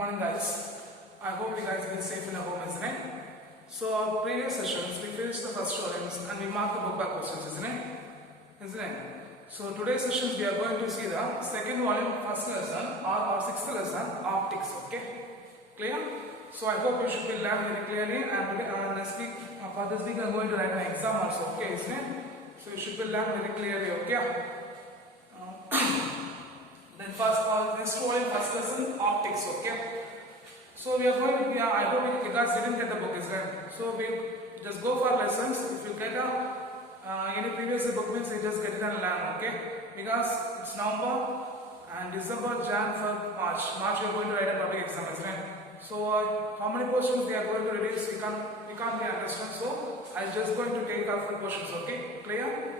morning guys. I hope you guys been safe in your home, isn't it? So our previous sessions we finished the first stories and we marked the book back questions, isn't it? Isn't it? So today's sessions we are going to see the second volume, first lesson or sixth lesson, optics. Okay, clear? So I hope you should be learned very clearly, and today next week for this week I'm going to write an exam also. Okay, isn't it? So you should be learned very clearly. Okay. Then first next volume, first lesson, optics. Okay. So we are going. Yeah, I hope you guys didn't get the book, isn't it? So we just go for lessons. If you get any previous book means you just get it and learn. Okay. Because it's November and December, Jan, Feb, March. March we are going to write a public exam, isn't it? So how many questions we are going to reduce? We can't be understand. So I'm just going to take out the questions. Okay. Clear?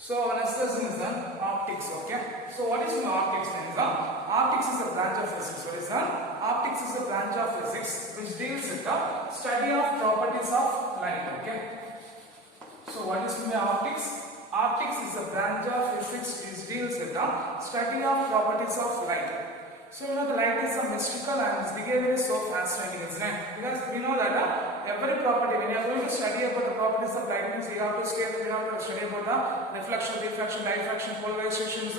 So next lesson is the optics. Okay. So what is optics? Optics is a branch of physics. What is that? Optics is a branch of physics which deals with the study of properties of light. Okay. So what is optics? Optics is a branch of physics which deals with the study of properties of light. So you know the light is a mystical and its behavior is so fascinating, isn't it? Because we know that every property, when you are going to study about the properties of light, means we have to study about the reflection, diffraction, diffraction, polarizations,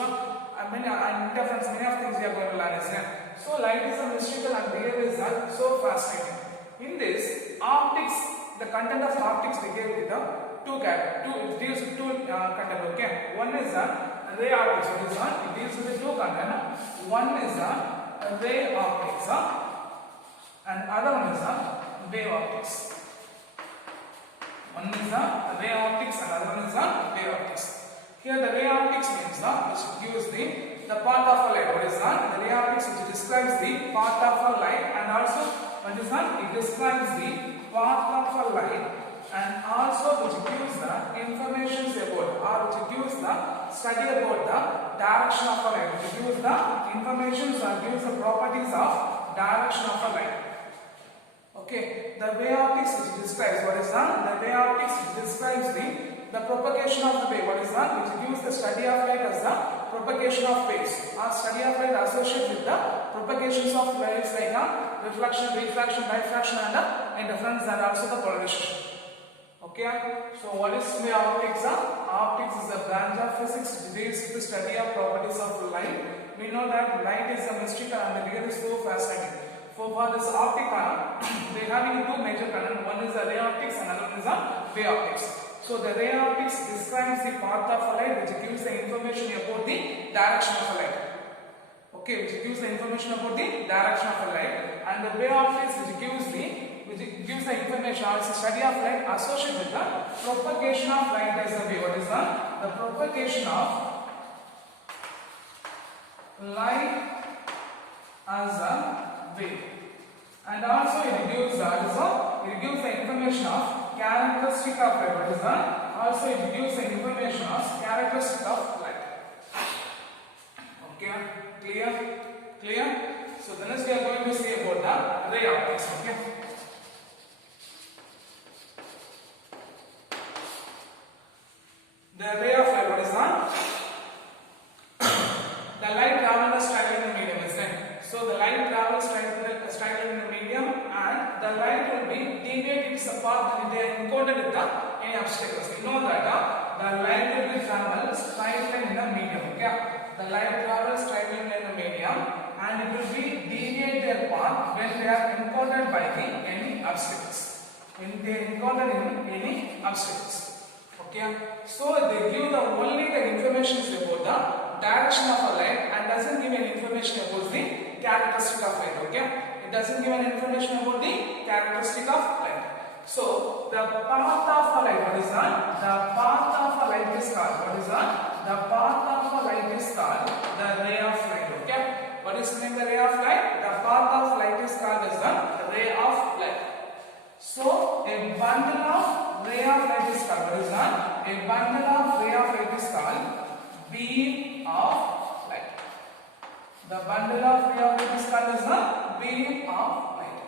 many interference, many of things we are going to learn, isn't it? So light is a mystical and behavior is so fascinating. In this optics, the content of optics we gave with the it deals with two content. Okay, one is ray optics. What is that? It deals with the two content. One is ray optics, and other one is wave optics. One is ray optics and other one is wave optics. Here the ray optics means which gives the path of a light. What is that? The ray optics which describes the path of a light, and also what is that? It describes the path of a light, and also which gives the information about, or which gives the study about the direction of a light, which gives the information or gives the properties of direction of a light. Okay, the wave optics which describes, what is that? The wave optics which describes the propagation of the wave. What is that? Which gives the study of light as the propagation of waves, or study of light associated with the propagations of waves like reflection, refraction, diffraction, and interference, and also the polarization. Okay, so what is wave optics? Optics is a branch of physics which deals with the study of properties of light. We know that light is a mystical and the behavior is so fascinating. For this optic, they are having two major content. One is the ray optics and another one is the wave optics. So the ray optics describes the path of a light which gives the information about the direction of a light. Okay, which gives the information about the direction of a light, and the wave optics which gives the information or the study of light associated with the propagation of light as a wave. What is that? The propagation of light as a wave, and also it gives the information of characteristic of light. What is that? Also it gives the information of characteristic of light. Okay, clear? So the next we are going to see about the ray optics. Okay. The ray of light, what is that? The light travels straight in the medium, isn't it? So the light travels straight in the medium, and the light will be deviate its path when they are encountered with any obstacles. We know that the light will be travel straight line in the medium. Okay? The light travels straight line in the medium, and it will be deviate their path when they are encountered by any obstacles. When they encounter any obstacles. Okay, so they give only the information about the direction of a light and doesn't give any information about the characteristic of light. Okay, it doesn't give any information about the characteristic of light. So the path of a light, what is that? The path of a light is called, what is that? The path of a light is called the ray of light. Okay, what is the name of the ray of light? The path of light is called as the ray of light. So a bundle of ray of light is called, what is that? A bundle of ray of light is called beam of light. The bundle of ray of light is called as the beam of light.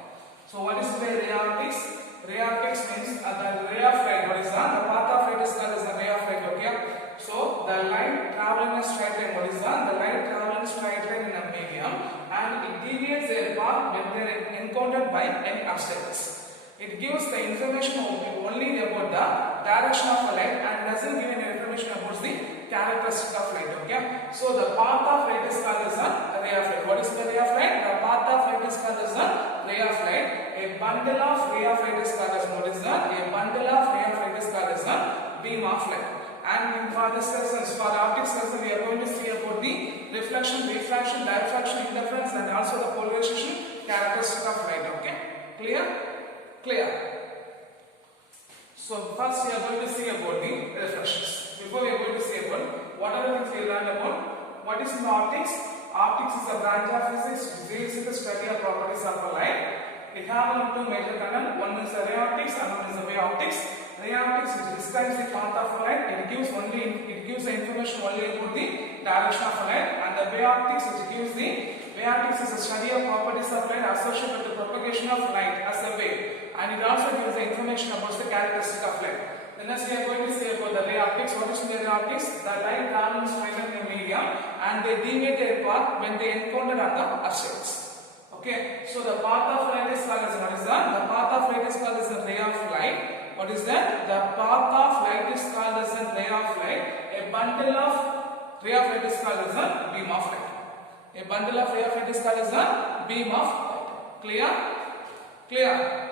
So what is the ray optics? Ray optics means the ray of light. What is that? The path of light is called as the ray of light. Okay. So the light travel in a straight line. What is that? The light travel in a straight line in a medium, and it deviates their path when they are encountered by any obstacles. It gives the information only about the direction of the light and doesn't give any information about the characteristic of light. Okay. So the path of light is called as a ray of light. What is the ray of light? The path of light is called as a ray of light. A bundle of ray of light is called as what is that? A bundle of ray of light is called as a beam of light. And for this lesson, for optics lesson, we are going to see about the reflection, refraction, diffraction, interference, and also the polarization characteristic of light. Okay, clear? Clear. So first we are going to see about the reflections. Before we are going to see about what are the things we learned about. What is in optics? Optics is a branch of physics which deals with the study of properties of a light. We have two major canons. One is the ray optics and one is the wave optics. Ray optics which describes the path of a light. It gives the information only about the direction of a light, and the wave optics which gives the wave optics is a study of properties of light associated with the propagation of light as a wave, and it also gives the information about the characteristic of light. Then next we are going to say about the ray optics. What is the ray optics? The light travels in a medium and they deviate their path when they encounter on the obstacles. Okay, so the path of light is called as what is that? The path of light is called as the ray of light. What is that? The path of light is called as a ray of light. A bundle of ray of light is called as a beam of light. A bundle of ray of light is called as a beam of light. Clear? Clear?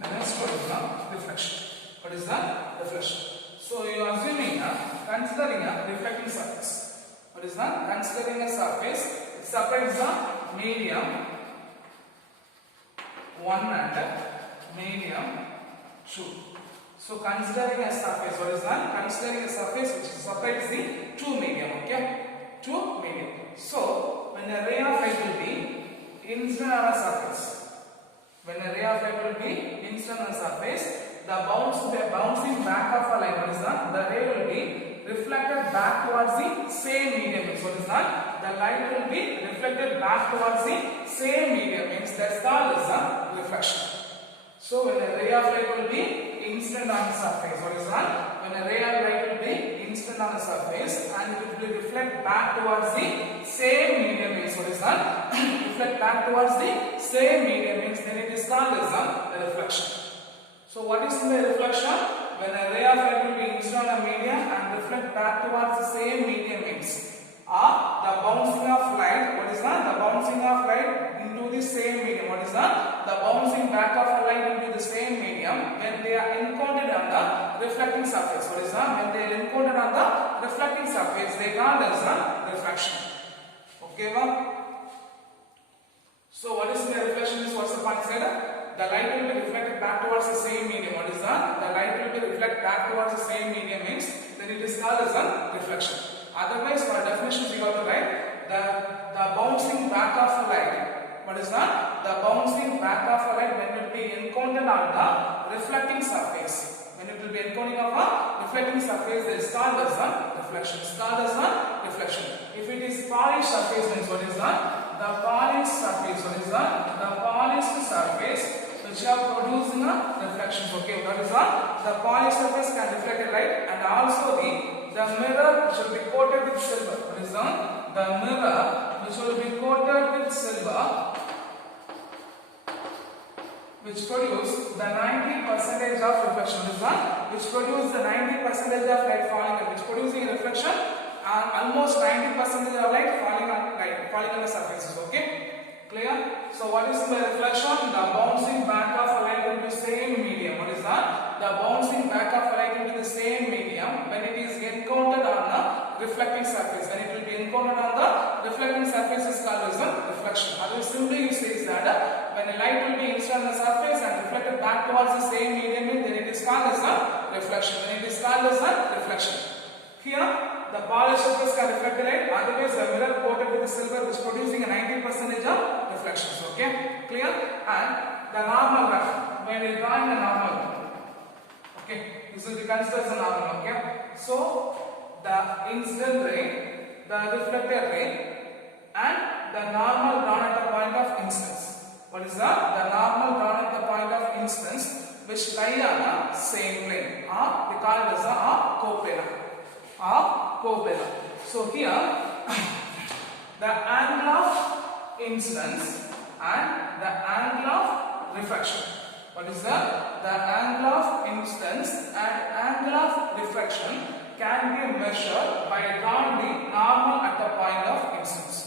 The next one is the reflection. What is that? Reflection. So you are assuming, considering a reflecting surface. What is that? Considering a surface, it separates the medium 1 and medium 2. So considering a surface, what is that? Considering a surface which separates the two medium. Okay, two medium. So when a ray of light will be incident on a surface. When a ray of light will be incident on a surface, the bouncing back of a light, what is that? The ray will be reflected back towards the same medium. Means what is that? The light will be reflected back towards the same medium. Means that's called as a reflection. So when a ray of light will be incident on the surface, what is that? When a ray of light will be incident on the surface and it will reflect back towards the same medium. Means what is that? Reflect back towards the same medium means then it is called as a reflection. So what is the reflection? When a ray of light will be incident on a medium and reflect back towards the same medium means the bouncing of light. What is that? The bouncing of light into the same medium. What is that? The bouncing back of a light into the same medium when they are encountered on the reflecting surface. What is that? When they are encountered on the reflecting surface, they called as a reflection. Okay, well? So what is the reflection? Is what's the point said? The light will be reflected back towards the same medium. What is that? The light will be reflected back towards the same medium means then it is called as a reflection. Otherwise, for definitions we got to write the bouncing back of a light. What is that? The bouncing back of a light when it will be encountered on the reflecting surface. When it will be encoding of a reflecting surface, it is called as a reflection. It is called as a reflection. If it is polished surface, means what is that? The polished surface. What is that? The polished surface which are producing a reflections. Okay, that is what? The polished surface can reflect a light, and also the mirror which will be coated with silver. What is that? The mirror which will be coated with silver, which produce the 90% of reflection. Is that? Which produce the 90% of light falling, which producing a reflection, and almost 90% of light falling on the surfaces. Okay, clear? So what is the reflection? The bouncing back of a light into the same medium. What is that? The bouncing back of a light into the same medium when it is encountered on the reflecting surface. When it will be encountered on the reflecting surface is called as a reflection. Otherwise, simply you say that when a light will be incident on the surface and reflected back towards the same medium, then it is called as a reflection. Then it is called as a reflection. Here, the polished surface can reflect the light. Otherwise, the mirror coated with the silver is producing a 90% of reflections. Okay, clear? And the normal graph. When we draw in a normal graph, considered as a normal. Okay. So the incident ray, the reflected ray, and the normal drawn at the point of incidence. What is the normal drawn at the point of incidence which lie on the same plane? We call it as a coplanar. So here the angle of incidence and the angle of refraction. What is the angle of incidence and angle of refraction can be measured by drawing the normal at the point of incidence.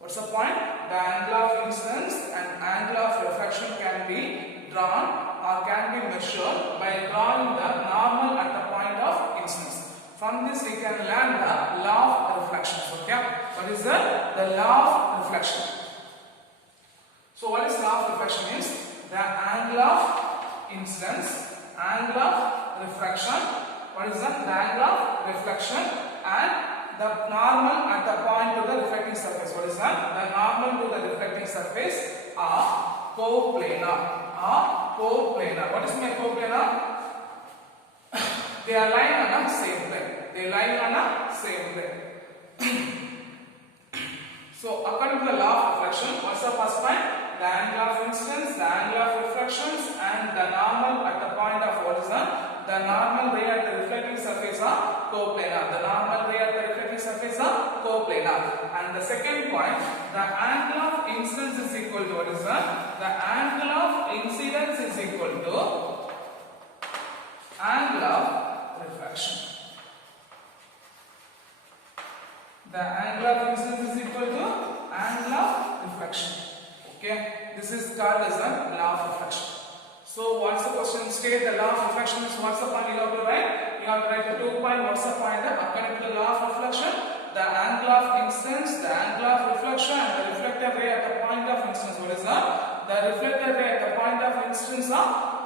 What's the point? The angle of incidence and angle of refraction can be drawn or can be measured by drawing the normal at the point of incidence. From this we can learn the law of reflection. Okay? What is the law of reflection? So what is law of reflection means? The angle of incidence, angle of refraction. What is the angle of reflection and the normal at the point to the reflecting surface? What is that? The normal to the reflecting surface are coplanar. What is my coplanar? They are lying on the same plane. So according to the law of reflection, what's the first point? The angle of incidence, the angle of refractions, and the normal at the point of what is the normal ray at the reflecting surface are coplanar. The normal ray at the reflecting surface are coplanar. And the second point, the angle of incidence is equal to what is that? The angle of incidence is equal to angle of refraction. The angle of incidence is equal to angle of refraction. Okay, this is called as the law of refraction. So what's the question? State the law of refraction is what's the point you have to write? You have to write the 2 point. What's the point? According to the law of reflection, the angle of incidence, the angle of reflection, and the reflected ray at the point of incidence. What is that? The reflected ray at the point of incidence are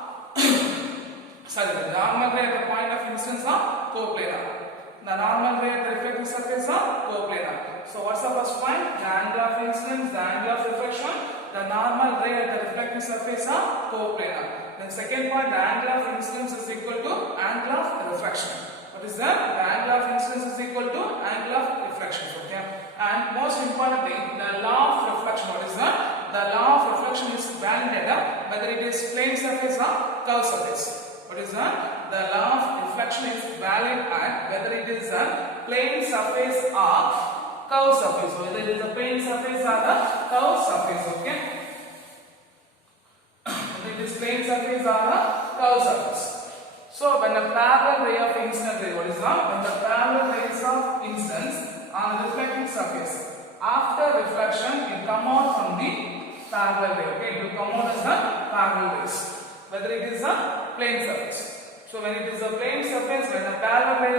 the normal ray at the point of incidence are coplanar. The normal ray at the reflecting surface are coplanar. So what's the first point? The angle of incidence, the angle of reflection, the normal ray at the reflecting surface are coplanar. Then second point, the angle of incidence is equal to angle of refraction. What is that? The angle of incidence is equal to angle of refraction. Okay. And most importantly, the law of reflection. What is that? The law of reflection is valid whether it is plane surface or curved surface. What is that? The law of reflection is valid at whether it is a plane surface or curved surface. Whether it is a plane surface or the curved surface. Okay. Whether it is plane surface or the curved surface. So when the parallel ray of incident ray, what is that? When the parallel rays of incidence on the reflecting surface, after reflection it come out from the parallel ray. Okay, it will come out as the parallel rays. Whether it is a plane surface. So when it is a plane surface, when a parallel ray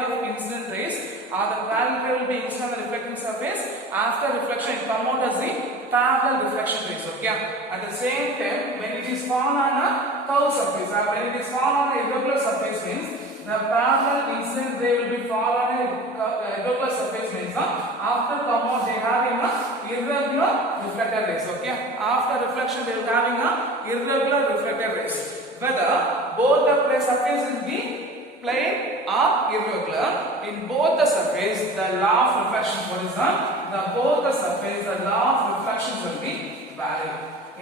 of incident rays or the parallel ray will be incident on the reflecting surface, after reflection it come out as the parallel reflection rays. Okay. At the same time, when it is found on a curved surface or when it is found on a irregular surface means the parallel incident ray will be found on a irregular surface means after come out they having a irregular reflected rays. Okay. After reflection they will having a irregular reflected rays. Whether both the surface will be plane or irregular, in both the surface the law of reflection, what is that? Both the surface the law of reflection will be valid.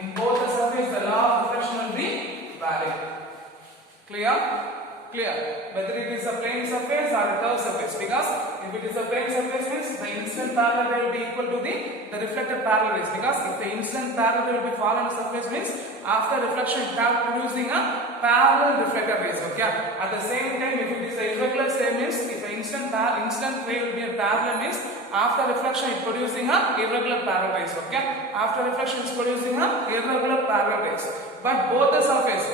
In both the surface the law of reflection will be valid. Clear? Clear. Whether it is a plane surface or a curved surface, because if it is a plane surface means the incident parallel ray will be equal to the reflected parallel rays, because if the incident parallel ray will be falling on the surface means after reflection it will producing a parallel reflected rays. Okay. At the same time, if it is a irregular same means if the incident ray will be a parallel means after reflection it producing a irregular parallel rays. Okay. After reflection it is producing a irregular parallel rays. But both the surface,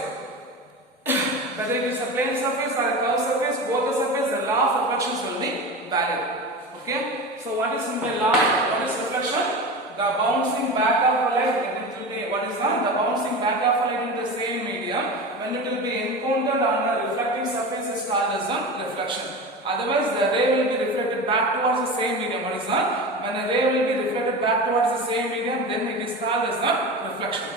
whether it is a plane surface or a curved surface, both the surface the law of reflections will be valid. Okay. So what is in the law? What is reflection? The bouncing back of a light, it will be, what is that? The bouncing back of a light in the same medium when it will be encountered on a reflecting surface is called as a reflection. Otherwise the ray will be reflected back towards the same medium. What is that? When a ray will be reflected back towards the same medium, then it is called as a reflection.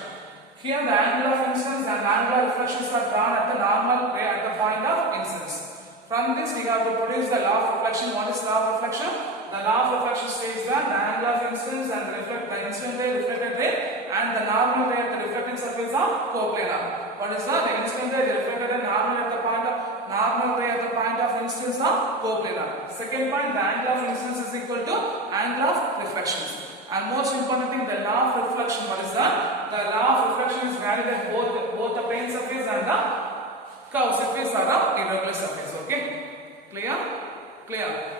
Here the angle of incidence and angle of reflection reflections are drawn at the normal ray at the point of incidence. From this we have to produce the law of reflection. What is law of reflection? The law of reflection says that the angle of incidence and the incident ray, reflected ray, and the normal ray at the reflecting surface are coplanar. What is that? The incident ray, the reflected ray, normal ray at the point of incidence are coplanar. Second point, the angle of incidence is equal to angle of reflections. And most important thing, the law of reflection. What is that? The law of reflection is valid at both the plane surface and the curved surface or the irregular surface. Okay? Clear? Clear.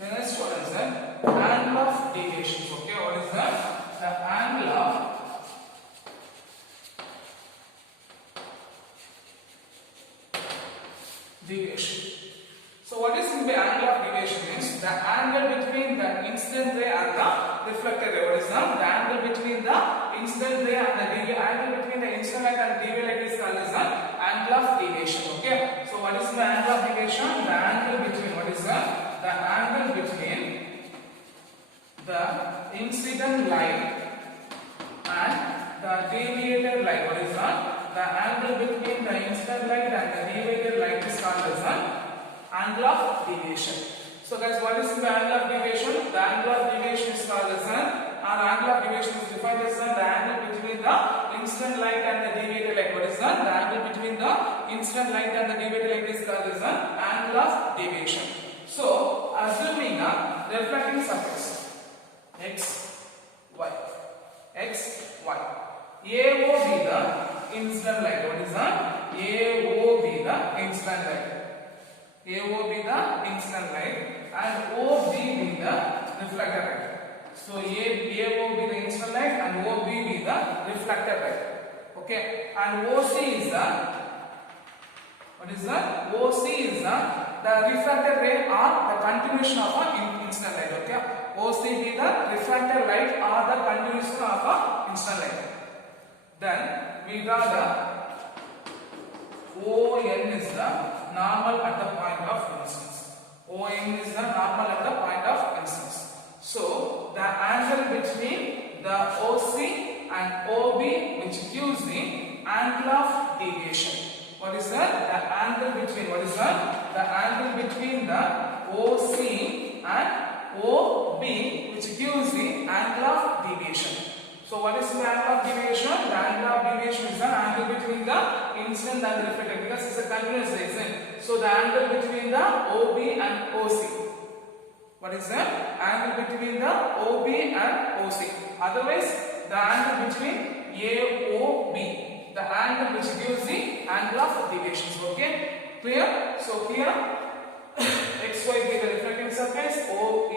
The next one is the angle of deviation. Okay, what is that? The angle of deviation. So what is meant by angle of deviation means the angle between the incident ray and the reflected ray. What is that? The angle between the incident ray and the angle between the incident light and DV light is called as the angle of deviation. Okay. So what is the angle of deviation? The angle between, what is that? The angle between the incident light and the deviated light. What is that? The angle between the incident light and the deviated light is called as the angle of deviation. So guys, what is the angle of deviation? The angle of deviation is called as angle of deviation is defined as the angle between the incident light and the deviated light. What is that? The angle between the incident light and the deviated light is called as angle of deviation. So, assuming a reflecting surface x, y, AO be the incident light. What is that? AO be the incident light. AO be the incident light and OB be the reflected light. So, AO be the incident light and OB be the reflected light. Okay, and OC is the, what is that? OC is the refracted ray or the continuation of an incident light. Okay, OC be the refracted light or the continuation of an incident light. Then we draw the ON is the normal at the point of incidence. ON is the normal at the point of incidence. So the angle between the OC and OB which gives the angle of deviation. What is that? The angle between, what is that? The angle between the OC and OB which gives the angle of deviation. So what is the angle of deviation? The angle of deviation is the angle between the incident and the reflected, because it's a continuous ray, isn't it? So the angle between the OB and OC. What is the angle between the OB and OC? Otherwise, the angle between AOB. The angle which gives the angle of deviations. Okay, clear? So here XY be the reflecting surface, OA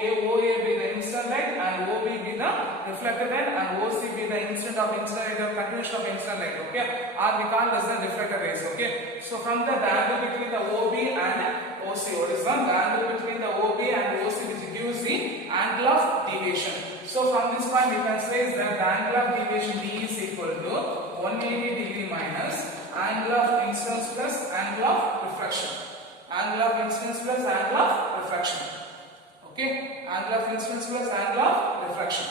be the incident light, and OB be the reflected light, and OC be the incident of incident light or continuation of incident light. Okay, or we call as the reflected rays. Okay, so from the angle between the OB and OC, what is the angle between the OB and OC which gives the angle of deviation. So from this point we can say that the angle of deviation D is equal to 180 degree minus angle of incidence plus angle of refraction. Angle of incidence plus angle of refraction. Okay, angle of incidence plus angle of refraction.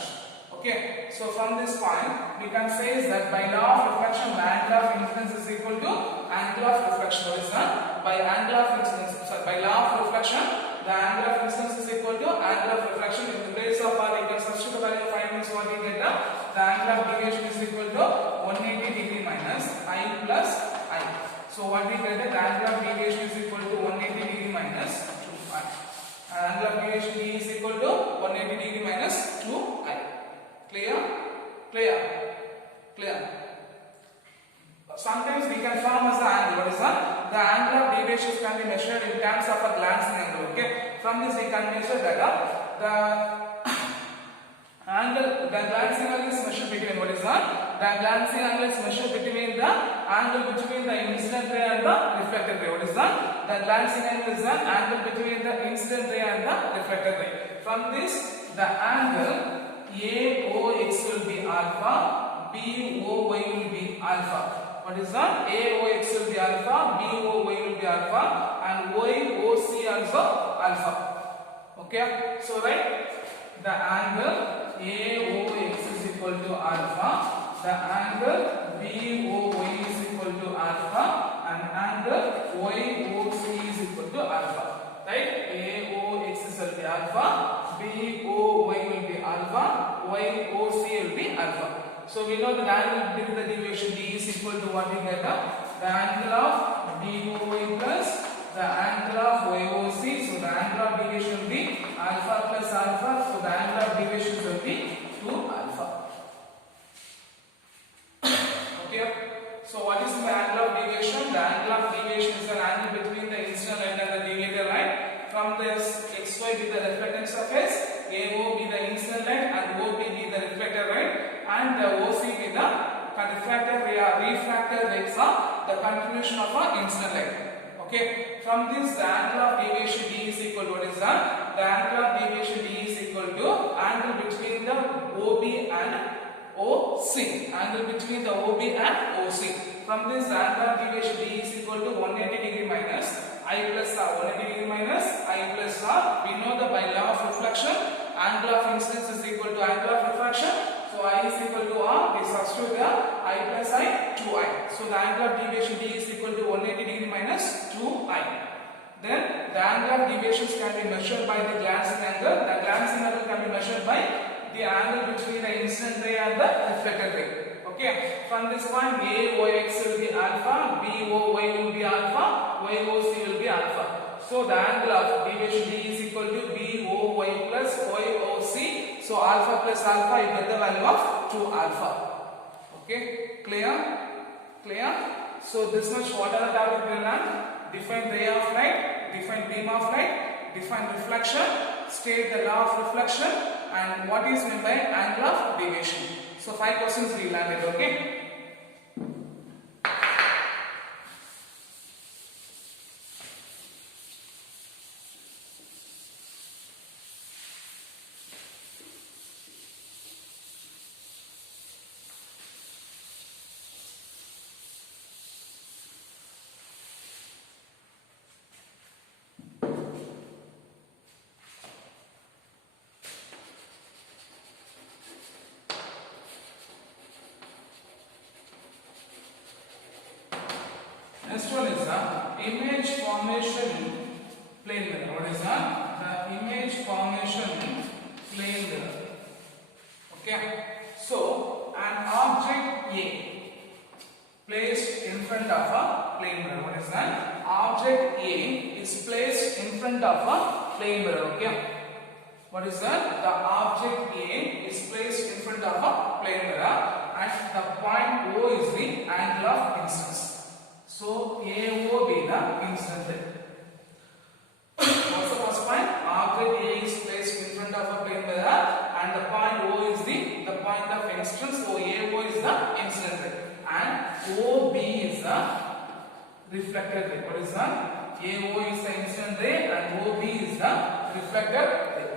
Okay, so from this point we can say that by law of refraction the angle of incidence is equal to angle of refraction. What is that? By angle of incidence, by law of refraction the angle of incidence is equal to angle of refraction. In the place of R, you can substitute the value of I means what we get. The angle of deviation is equal to 180 degree minus I plus I. So what we get, the angle of deviation is equal to 180 degree minus 2I. Angle of deviation D is equal to 180 degree minus 2I. Clear? Clear? Clear? Sometimes we can form as the angle. What is that? The angle of deviation can be measured in terms of a glancing angle. Okay. From this we can measure that the angle, the glancing angle is measured between, what is that? The glancing angle is measured between the angle between the incident ray and the reflected ray. What is that? The glancing angle is the angle between the incident ray and the reflected ray. From this, the angle AOX will be alpha, BOY will be alpha. What is that? AOX will be alpha, BOY will be alpha, and YOC also alpha. Okay, so right, the angle AOX is equal to alpha, the angle BOY is equal to alpha, and angle YOC is equal to alpha. Right? AOX will be alpha, BOY will be alpha, YOC will be alpha. So we know that the angle between the deviation D is equal to what we get? The angle of BOY plus the angle of YOC. So the angle of deviation will be alpha plus alpha. So the angle of deviation will be 2 alpha. Okay. So what is the angle of deviation? The angle of deviation is the angle between the incident line and the deviated line. From this XY be the reflecting surface, AO be the incident line, and OB be the reflected line, and the OC be the refracted ray or refracted rays of the continuation of an incident line. Okay. From this, the angle of deviation D is equal to what is that? The angle of deviation D is equal to angle between the OB and OC. Angle between the OB and OC. From this, the angle of deviation D is equal to 180 degree minus I plus R. 180 degree minus I plus R. We know that by law of reflection, angle of incidence is equal to angle of refraction. So I is equal to R. We substitute the I plus I 2I. So the angle of deviation D is equal to 180 degree minus 2I. Then the angle of deviations can be measured by the glancing angle. The glancing angle can be measured by the angle between the incident ray and the reflected ray. Okay. From this point, AOX will be alpha, BOY will be alpha, YOC will be alpha. So the angle of deviation D is equal to BOY plus YOC. So alpha plus alpha, you get the value of 2 alpha. Okay. Clear? Clear? So this much what are the topic we learned? Define ray of light, define beam of light, define reflection, state the law of reflection, and what is meant by angle of deviation. So 5 questions we learned it, okay? Next one is the image formation plane mirror. What is that? The image formation plane mirror. Okay. So an object A placed in front of a plane mirror. What is that? Object A is placed in front of a plane mirror. Okay. What is that? The object A is placed in front of a plane mirror, and the point O is the angle of incidence. So AO be the incident ray. What's the first point? Object A is placed in front of a plane mirror, and the point O is the point of incidence. So AO is the incident ray, and OB is the reflected ray. What is that? AO is the incident ray, and OB is the reflected ray.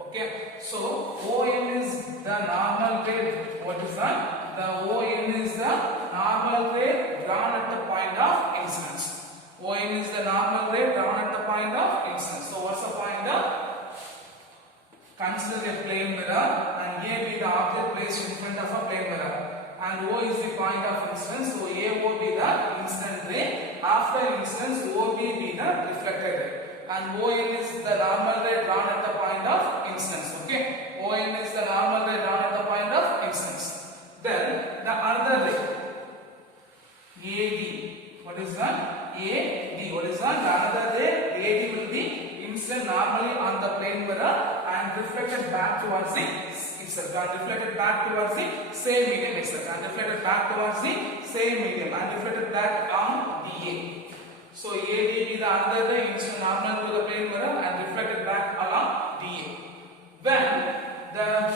Okay. So ON is the normal ray. What is that? The ON is the normal ray drawn at the point of incidence. ON is the normal ray drawn at the point of incidence. So what's the point of? Consider a plane mirror, and A be the object placed in front of a plane mirror, and O is the point of incidence. So AO be the incident ray. After incidence, OB be the reflected ray, and ON is the normal ray drawn at the point of incidence. Okay, ON is the normal ray drawn at the point of incidence. Then the other ray, AD. What is that? AD. What is that? The another ray, AD will be incident normally on the plane mirror and reflected back towards the itself, and reflected back towards the same medium itself, and reflected back towards the same medium, and reflected back on DA. So AD be the another ray incident normal to the plane mirror and reflected back along DA. When the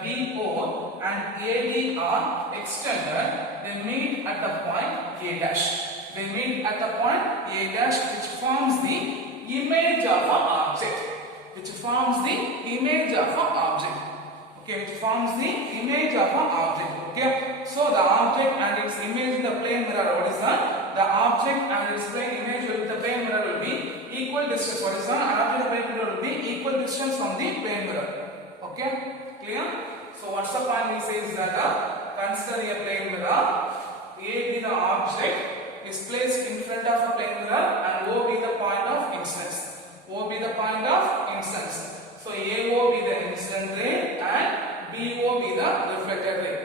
BO and AD are extended, they meet at the point A dash. They meet at the point A dash, which forms the image of an object. Which forms the image of an object. Okay, which forms the image of an object. Okay, so the object and its image in the plane mirror, what is that? The object and its plane image with the plane mirror will be equal distance. What is that? An object and plane mirror will be equal distance from the plane mirror. Okay, clear? So what's the point? He says that consider a plane mirror. A be the object is placed in front of a plane mirror and O be the point of incidence. O be the point of incidence. So AO be the incident ray and BO be the reflected ray.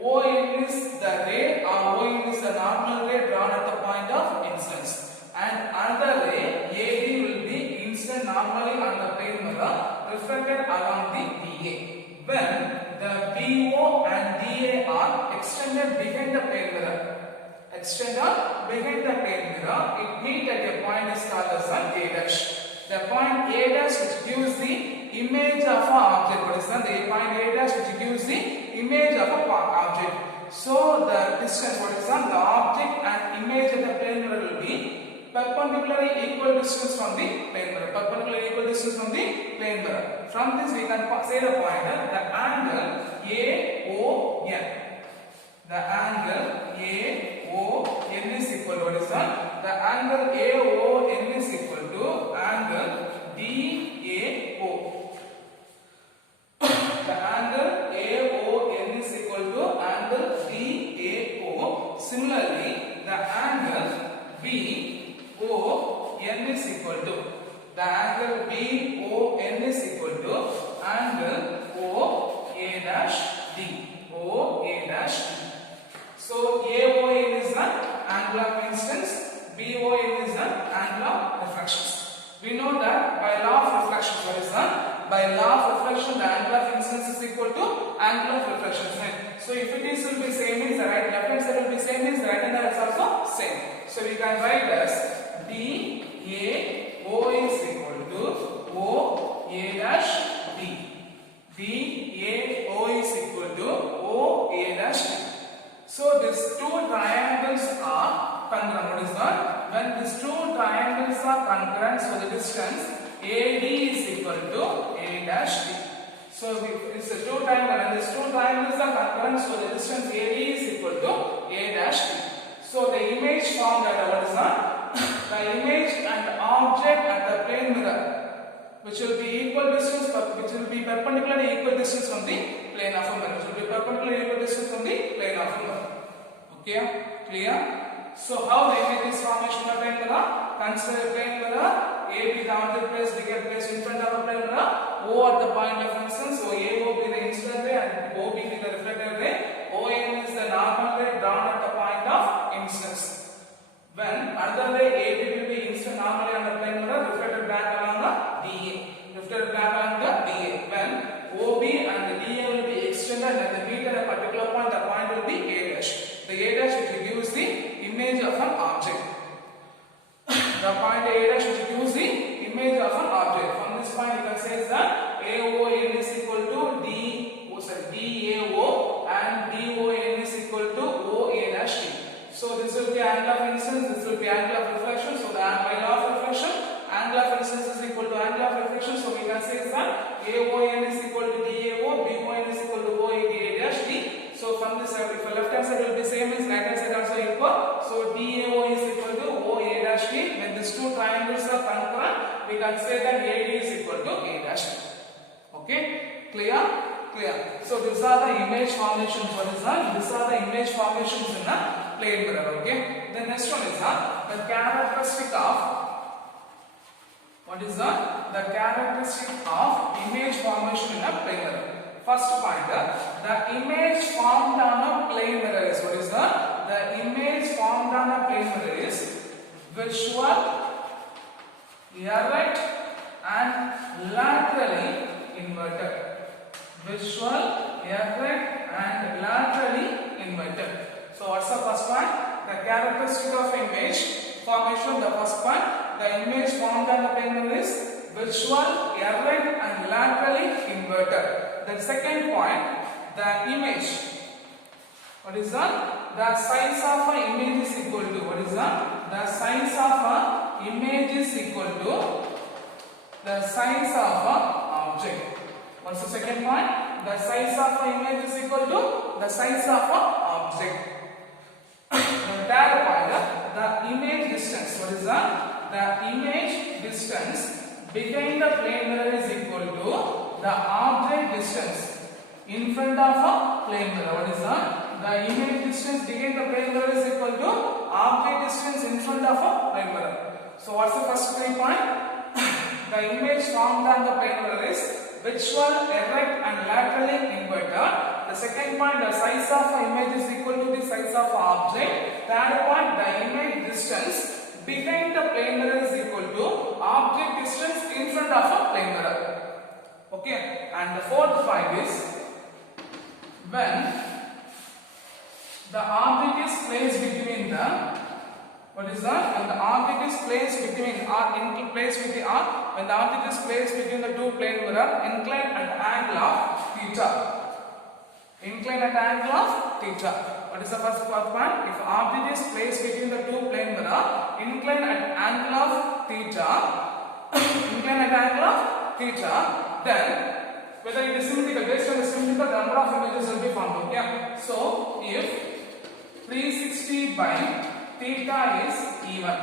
ON is the ray or ON is the normal ray drawn at the point of incidence. And another ray AD will be incident normally on the plane mirror reflected along the DA. When the BO and DA are extended behind the plane mirror, it meet at a point is called as A dash. The point A dash which gives the image of an object. What is that? The point A dash which gives the image of a object. So the distance, what is that? The object and image of the plane mirror will be perpendicularly equal distance from the plane mirror. Perpendicularly equal distance from the plane mirror. From this we can say the pointer, the angle AON. The angle AON is equal to, what is that? The angle AON is equal to angle DAO. The angle AON is equal to angle DAO. Similarly, the angle BON is equal to, the angle BON is equal to angle OA dash D. OA dash D. So AON is the angle of incidence, BON is the angle of refraction. We know that by law of reflection, what is that? By law of reflection, the angle of incidence is equal to angle of reflection. So if it is will be same, means the right left hand side will be same, means the right hand side is also same. So we can write as DAO is equal to OA dash D. DAO is equal to OA dash D. So these two triangles are congruent. What is that? When these two triangles are congruent, so the distance AD is equal to A dash D. So it's a two triangle, and these two triangles are congruent, so the distance AD is equal to A dash D. So the image formed at, what is that? The image and object at the plane mirror, which will be equal distance, which will be perpendicularly equal distance from the plane of a mirror. Which will be perpendicularly equal distance from the plane of a mirror. Okay, clear? So how the image is formation of plane mirror? Consider a plane mirror. A be the object placed, we get placed in front of a plane mirror. O at the point of incidence. So AO be the incident ray and OB be the reflected ray. ON is the normal ray drawn at the point of incidence. When another ray AB will be incident normally on the plane mirror, reflected back along the DA. Reflected back along the DA. When OB and the DA will be extended and they meet at a particular point, the point will be A dash. The A dash which gives the image of an object. The point A dash which gives the image of an object. From this point you can say that AON is equal to DAO and BON is equal to OA dash D. So this will be angle of incidence, this will be angle of reflection. So the by law of reflection, angle of incidence is equal to angle of reflection. So we can say that AON is equal to DAO, BON is equal to OA dash D. So from this side, if the left hand side will be same as right hand side also equal. So DAO is equal to OA dash D. When these two triangles are congruent, we can say that AD is equal to A dash D. Okay, clear? Clear. So these are the image formations. What is that? These are the image formations in a plane mirror. Okay. The next one is the characteristic of, what is that? The characteristic of image formation in a plane mirror. First pointer, the image formed on a plane mirror is, what is that? The image formed on a plane mirror is visual, erect and laterally inverted. Visual, erect and laterally inverted. So what's the first point? The characteristic of image formation. The first point, the image formed on the plane mirror is visual, erect and laterally inverted. The second point, the image. What is that? The size of an image is equal to, what is that? The size of an image is equal to the size of an object. What's the second point? the size of an image is equal to the size of an object. The third point, the image distance. What is that? The image distance behind the plane mirror is equal to the object distance in front of a plane mirror. What is that? The image distance behind the plane mirror is equal to object distance in front of a plane mirror. So what's the first 3 point? The image formed on the plane mirror is visual, erect and laterally inverted. The second point, the size of an image is equal to the size of an object. Third point, the image distance behind the plane mirror is equal to object distance in front of a plane mirror. Okay, and the fourth point is when the object is placed between the, what is that? When the object is placed between or in place with the arc, when the object is placed between the two plane mirror, incline at angle of theta. Incline at angle of theta. What is the first point? If object is placed between the two plane mirror, incline at angle of theta, incline at angle of theta, then whether it is symmetrical, based on the symmetrical, the number of images will be formed. Okay. So if 360 by theta is even,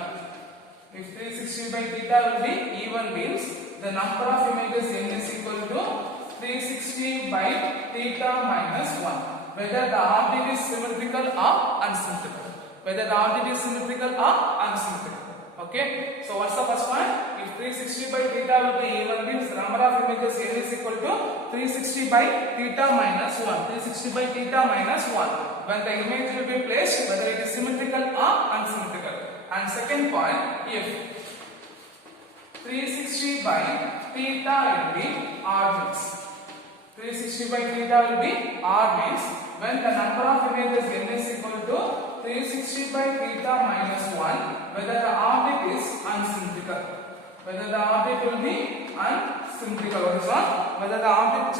if 360 by theta will be even, means the number of images n is equal to 360 by theta minus 1. Whether the object is symmetrical or unsymmetrical. Whether the object is symmetrical or unsymmetrical. Okay. So what's the first point? If 360 by theta will be even, means the number of images n is equal to 360 by theta minus 1. 360 by theta minus 1. When the image will be placed, whether it is symmetrical or unsymmetrical. And second point, if 360 by theta will be odd, means 360 by theta will be odd, means when the number of images n is equal to 360 by theta minus 1, whether the object is unsymmetrical. Whether the object will be unsymmetrical. What is that? Whether the object,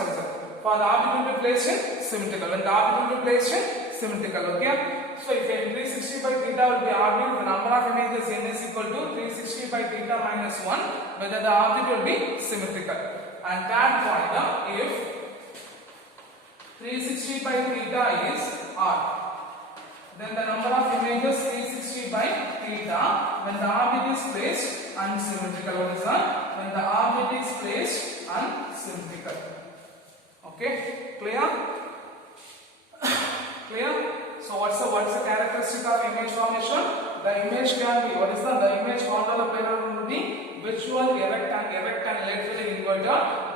for the object will be placed in symmetrical. When the object will be placed in symmetrical. Okay. So if 360 by theta will be odd, means the number of images n is equal to 360 by theta minus 1, whether the object will be symmetrical. And third point, if 360 by theta is odd, then the number of images 360 by theta when the object is placed unsymmetrical. What is that? When the object is placed unsymmetrical. Okay, clear? Clear? So what's the characteristic of image formation? The image can be, what is the image formed on the plane will be visual, erect and laterally inverted.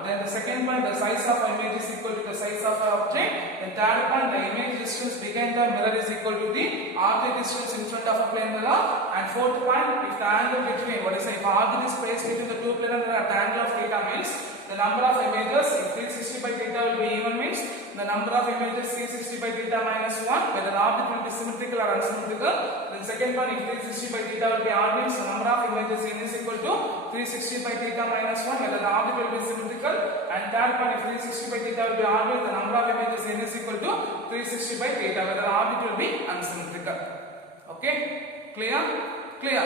Then the second point, the size of an image is equal to the size of an object. The third point, the image distance behind the mirror is equal to the object distance in front of a plane mirror. And fourth point, if the angle between, if object is placed between the two plane mirror at angle of theta, means the number of images, if 360 by theta will be even, means the number of images 360 by theta minus 1, whether the object will be symmetrical or unsymmetrical. Then second one, if 360 by theta will be odd, means the number of images n is equal to 360 by theta minus 1, whether the object will be symmetrical. And third point, if 360 by theta will be odd, means the number of images n is equal to 360 by theta, whether the object will be unsymmetrical. Okay, clear? Clear.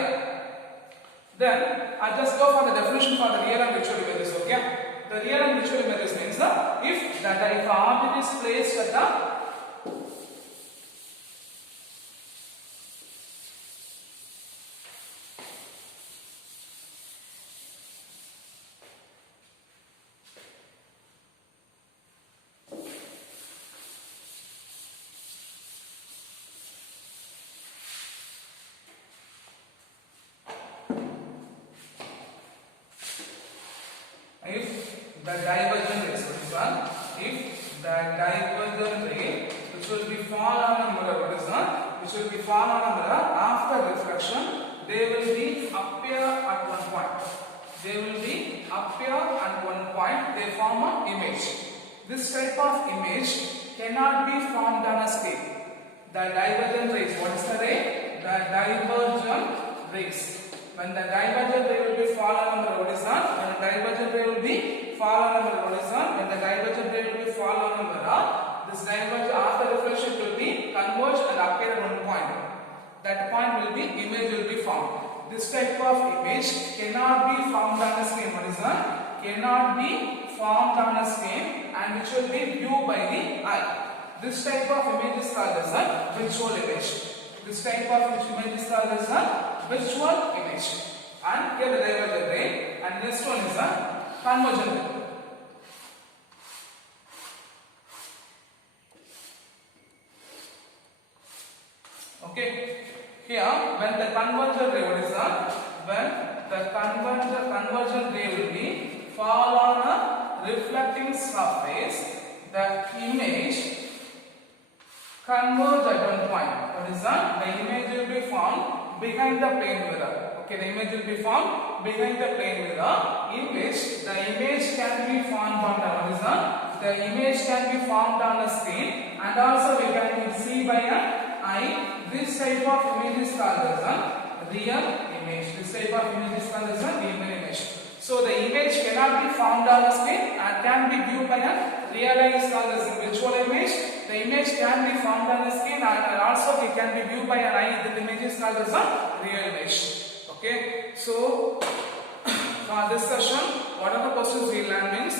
Then I just go for the definition for the real and virtual images. Okay, the real and virtual images means if the object is placed at the divergent rays, if the divergent ray which will be fall on a mirror, which will be fall on a mirror after reflection, they will be appear at one point. They will be appear at one point. They form an image. This type of image cannot be formed on a scale. The divergent rays. What is the ray? The divergent rays. When the divergent ray will be fall on a mirror, what is that? When the divergent ray will be fall on a mirror, what is that? When the divergent ray will be fall on a mirror, this divergent after reflection will be converged and appear at one point. That point will be image will be formed. This type of image cannot be formed on a screen. What is that? Cannot be formed on a screen and which will be viewed by the eye. This type of image is called as a visual image. This type of image is called as a visual image. And here the divergent ray, and next one is a convergent ray. Okay, here when the convergent ray, what is that? When the convergent ray will be fall on a reflecting surface, the image converge at one point. What is that? The image will be formed behind the plane mirror. Okay, the image will be formed behind the plane mirror, in which the image can be formed on the, what is that? The image can be formed on a screen, and also we can see by an eye. This type of image is called as a real image. This type of image is called as a real image. So the image cannot be formed on the screen and can be viewed by a real eye is called as a virtual image. The image can be formed on the screen and also it can be viewed by an eye. The image is called as a real image. Okay. So for this session, what are the questions we learn means,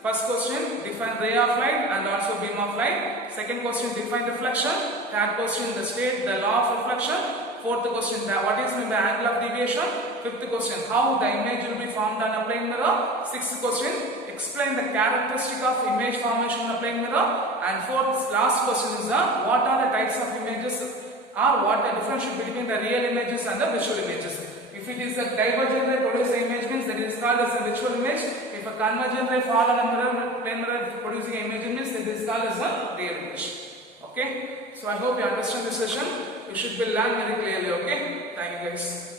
first question, define ray of light and also beam of light. Second question, define reflection. Third question, the state, the law of reflection. Fourth question, what is the angle of deviation. Fifth question, how the image will be formed on a plane mirror. Sixth question, explain the characteristic of image formation on a plane mirror. And fourth, last question is what are the types of images, or what the difference between the real images and the visual images. If it is a divergent ray produce the image means that is called as a visual image. If a convergent ray fall on a mirror, plane mirror producing image means that is called as a real image. Okay, so I hope you understand this session. You should be learned very clearly. Okay, thank you guys.